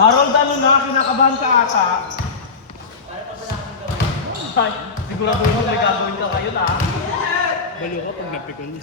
Harold, ano na? Kinakabahan ka ata. Ay, sigurado yung may gagawin ka ngayon ah. Balo ka pag napikon.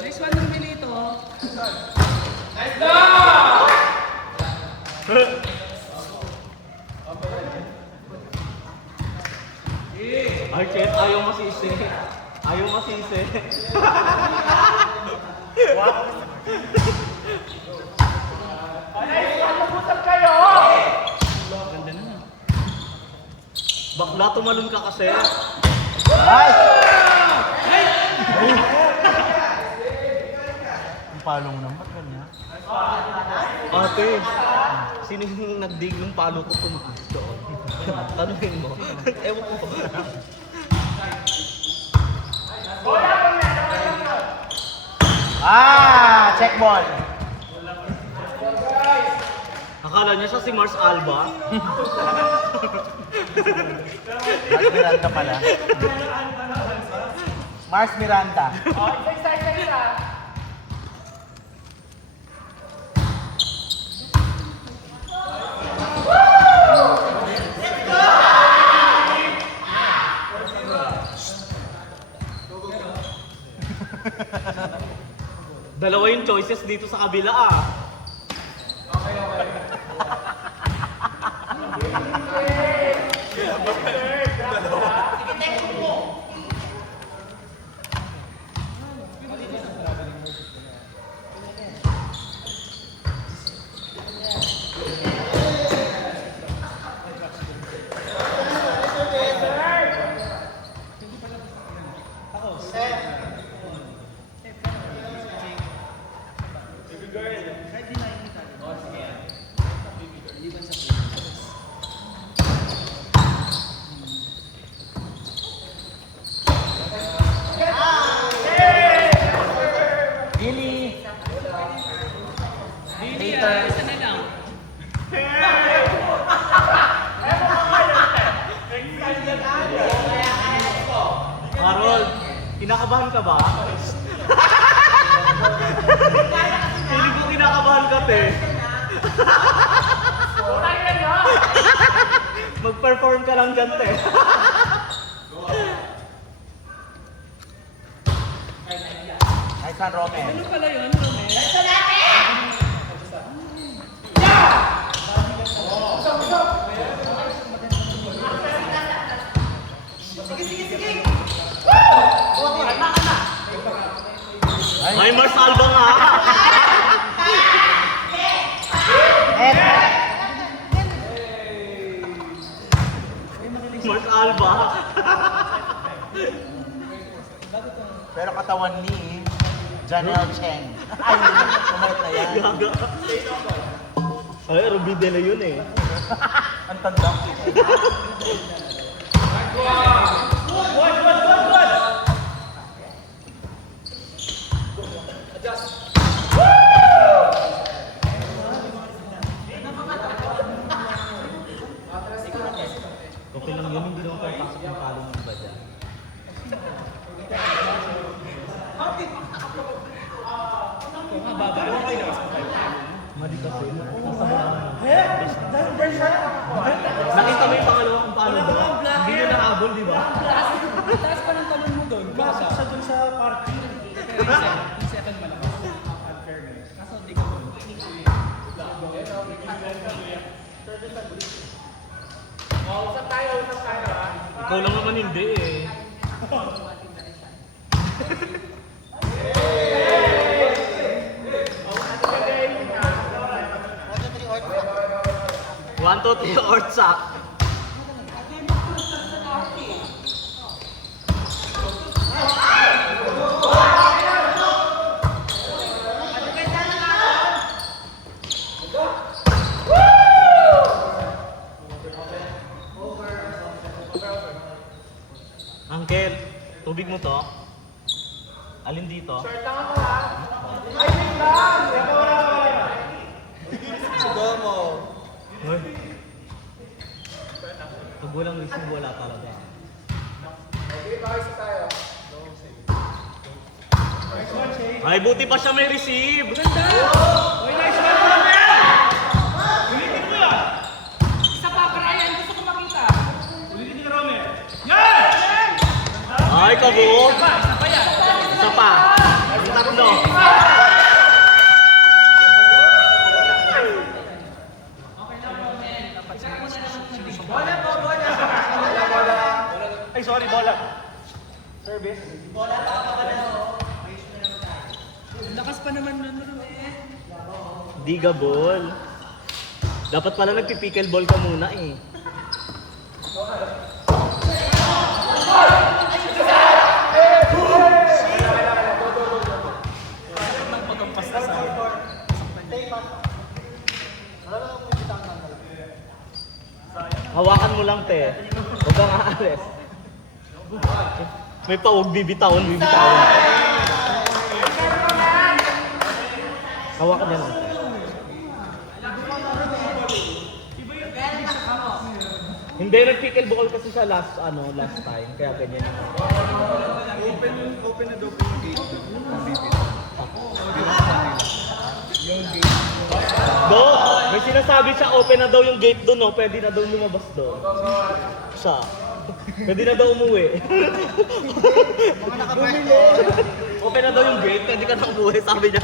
Nice one, Rumelito. Nice goal! Archet, ayaw masisi. Ayaw masisi. What? Ay, mag-usap kayo! Ganda na. Bakla, tumalon ka kasi. Ay! Ang palong naman ganyan. Ate, sino yung nagdig yung palo ko tumaas doon? Tanungin mo. Ewan ko. Check ball. Akala niya siya si Mars Alba. Mars Miranda pala. Mars Miranda. Dalawa yung choices dito sa kabila ah. Isa na lang. Harold, kinakabahan ka ba? Feeling ko kinakabahan ka, te. Mag-perform ka lang dyan, te. Nice one, Romel. Ano pala yun, Romel? May Mars Alba nga. Mars Alba. Pero katawan ni Janelle Cheng. Ay, kumalit na yan. Gaga. Ay, Ruby Dela yun eh. Ang tanda. Okay lang yun, hindi naman papasok ng palo ng iba dyan. Malita po yun. Nakita mo yung pangalawang palo doon? Hindi nyo nahabol, di ba? Taas pa ng talon mo doon. Pasok siya doon sa party. Yung second malakas. Unfairness. Kaso hindi ko doon. Ikaw lang naman hindi eh. One, two, three, ortsak. Uncle, tubig mo to? Alin dito? Short lang ako ha. Ay, wait lang! Sugo mo. Pag walang isip, wala talaga. Okay, baka isa tayo. Nice one, Chase. Ay, buti pa siya may receive. Ganda! Uy, nice one, Romel! Ulitin mo yan! Isa pa, Brian. Gusto ko makita. Ulitin mo, Romel. Yan! Ay, kabog. Isa pa yan. Isa pa. Yung tatlo. Ay, sorry, bola. Service. Lakas pa naman nun. Diga ball. Dapat pala nagpipickle ball ka muna eh. Hawakan mo lang, te. Huwag kang aalis. May pawag bibitawan. Hawakan niya lang. Hindi, nag-pickle ball kasi siya last time. Kaya ganyan. Open na daw po yung gate. Do, may sinasabi siya open na daw yung gate doon, no? Pwede na daw lumabas doon. Siya. Pwede na daw umuwi. Open na daw yung gate, pwede ka na umuwi, sabi niya.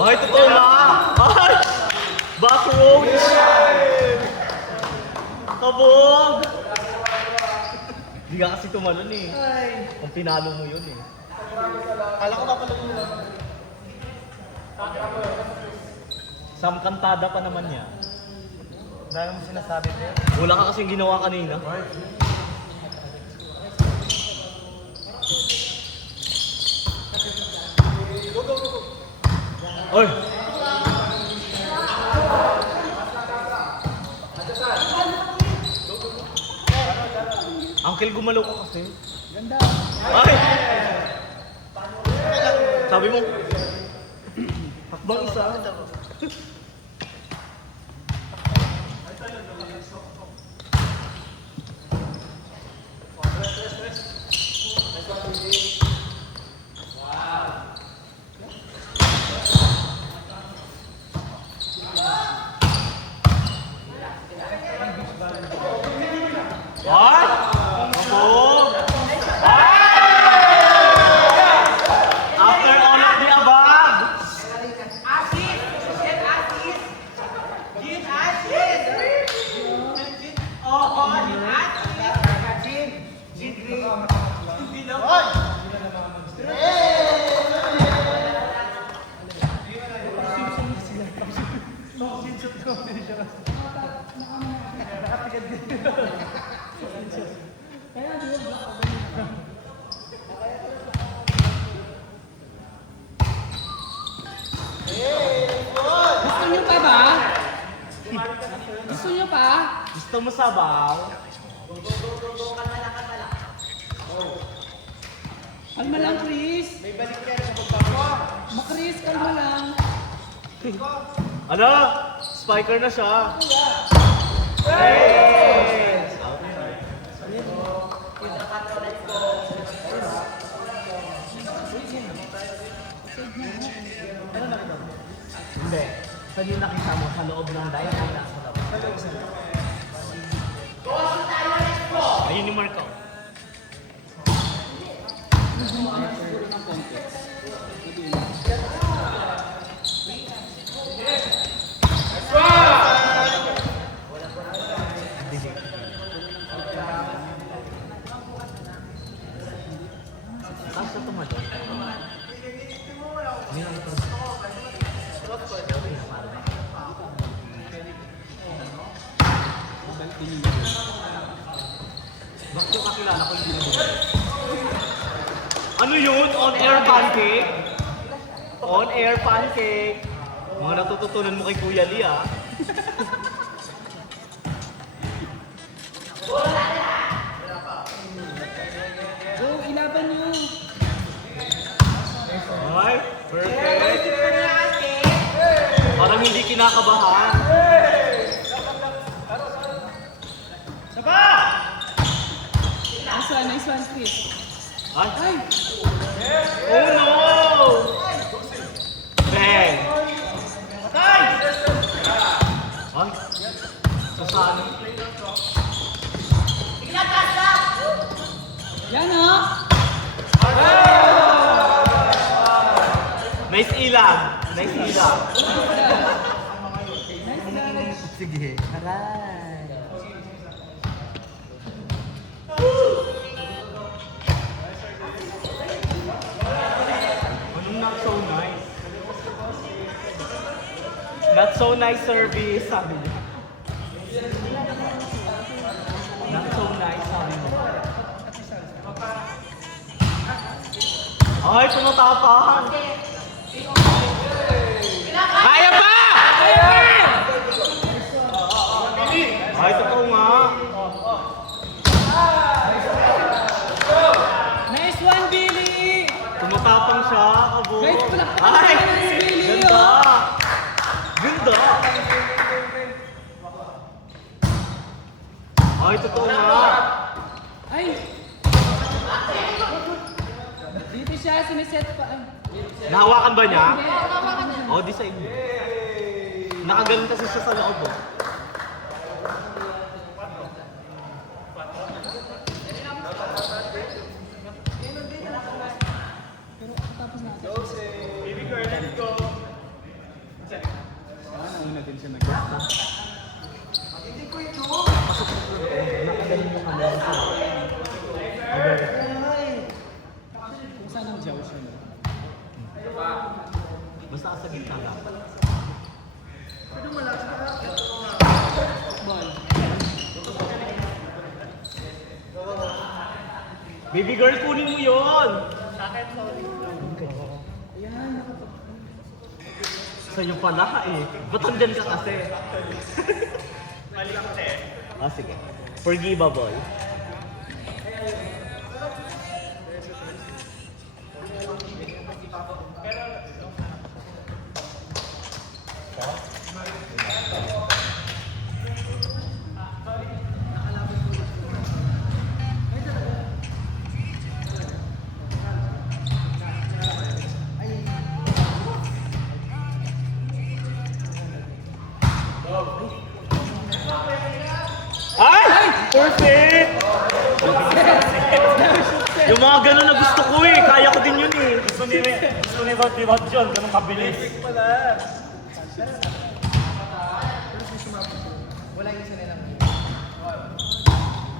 Ay, totoo na! Ay! Back roach! Kabog! Hindi ka kasi tumalon eh. Kung pinalo mo yun eh. Kala ko papalo yun. Sam kantada pa naman niya. Dahil mo sinasabi ko. Wala ka kasing ginawa kanina. Oy! Uncle, gumalaw ka kasi. Ganda. Ay! Sabi mo, hakbang isa. Ay! Kabog! After all of the above! Gusto nyo pa ba? Gusto nyo pa? Gusto mo sabaw? Kalma lang, Chris. May balik yan sa pagpapa. Chris, kalma lang. Ano? Spiker na siya. Hey! Hindi. Saan yung nakita mo? Sa loob ng daya ay nasa labas. Ayun yung Marco. Tapos na tumalon. Hindi na ito. Bakit yung kakilala ko hindi na bumalik? Ano yun? On-air pancake? On-air pancake. Mga natututunan mo kay Kuya Lee, ah. Go, ilaban nyo. Ay, perfect. Parang hindi kinakabahan. Nice one, Chris. Ay! Ay! Oh no! Bang! Ay! Sasali. Yan oh! Nice ilang. Nice ilang. Sige. Aray. Anong not so nice? Not so nice service, sabi niya. Not so nice, sabi mo. Ay, tumatapang! Kaya pa! Ay, totoo nga. Nice one, Billy! Tumatapang siya, abo. Guys, palakpakan Ay! naman si Billy, Ganda! oh. Ganda! Ay, totoo nga. Ay! Dito siya, siniset pa. Ay. Nahawakan ba niya? Hawakan niya. O, di sa inyo. Nakagaling kasi siya sa loob. Oh. Pero tapos natin. Nauna din siya nag-gasta. Kung saan ang jaw siya. No? Basta sa gitna dapat. Ball. Baby girl, kunin mo yun! Ayan, Sa'yo pala eh. Ba't andyan ka kasi? Ah, sige. Forgivable. Ay! Perfect! Yung mga ganun na gusto ko eh. Kaya ko din yun eh. Gusto ni Rod yun. Ganun kabilis.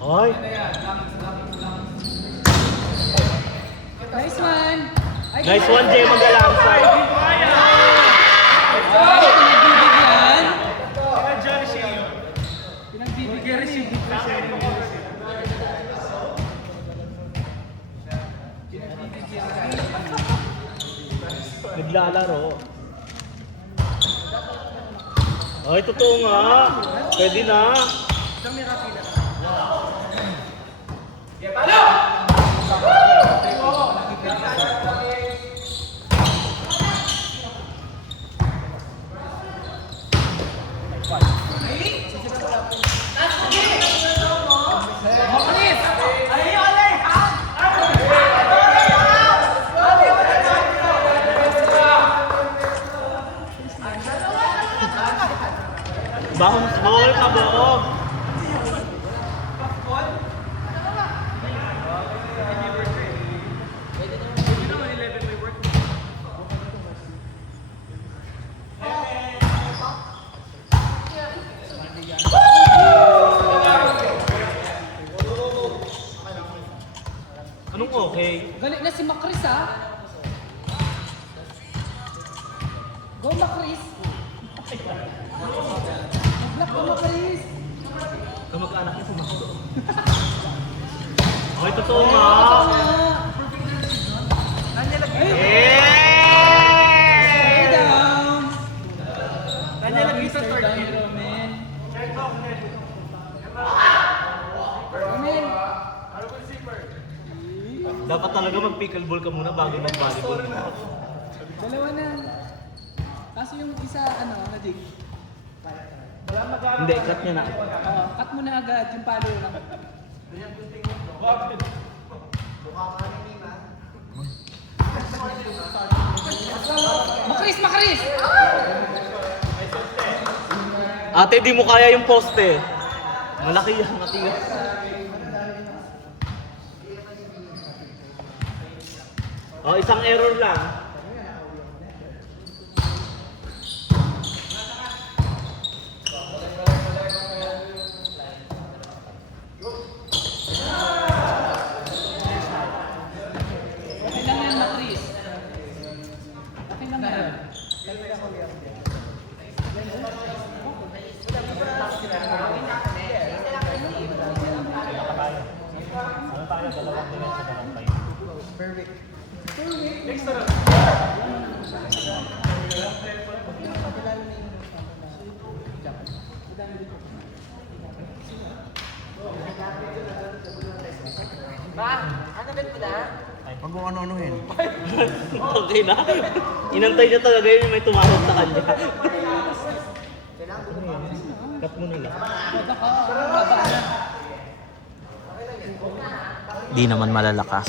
Ay! nice one! Ay, Nice one, Jay Magalangsay. Pinagbibigyan. Naglalaro. Ay, totoo nga. Pwede na. Bounce ball, kabog. Anong okay? Galit na si Macris ha. Go Macris. Block ko Macris. Kamag-anak niya pumasok. Okay, totoo nga. Ay! Yay! Down! Kanya lagi sa third Down, game. Roman. Roman. Dapat talaga mag-pickleball ka muna bago mag-volleyball. Dalawa na. Kaso yung isa, ano, na-dig. Hindi, cut nyo na. Oo, cut mo na agad yung palo lang. Makris, makris! Ate, di mo kaya yung poste. Malaki yan, matigas. Oh, isang error lang. Okay lang yan, makris. Okay lang yan. Huwag mo ano-anuhin. Okay na. Inantay niya talaga yun yung may tumawag sa kanya. Cut mo na lang. Di naman malalakas.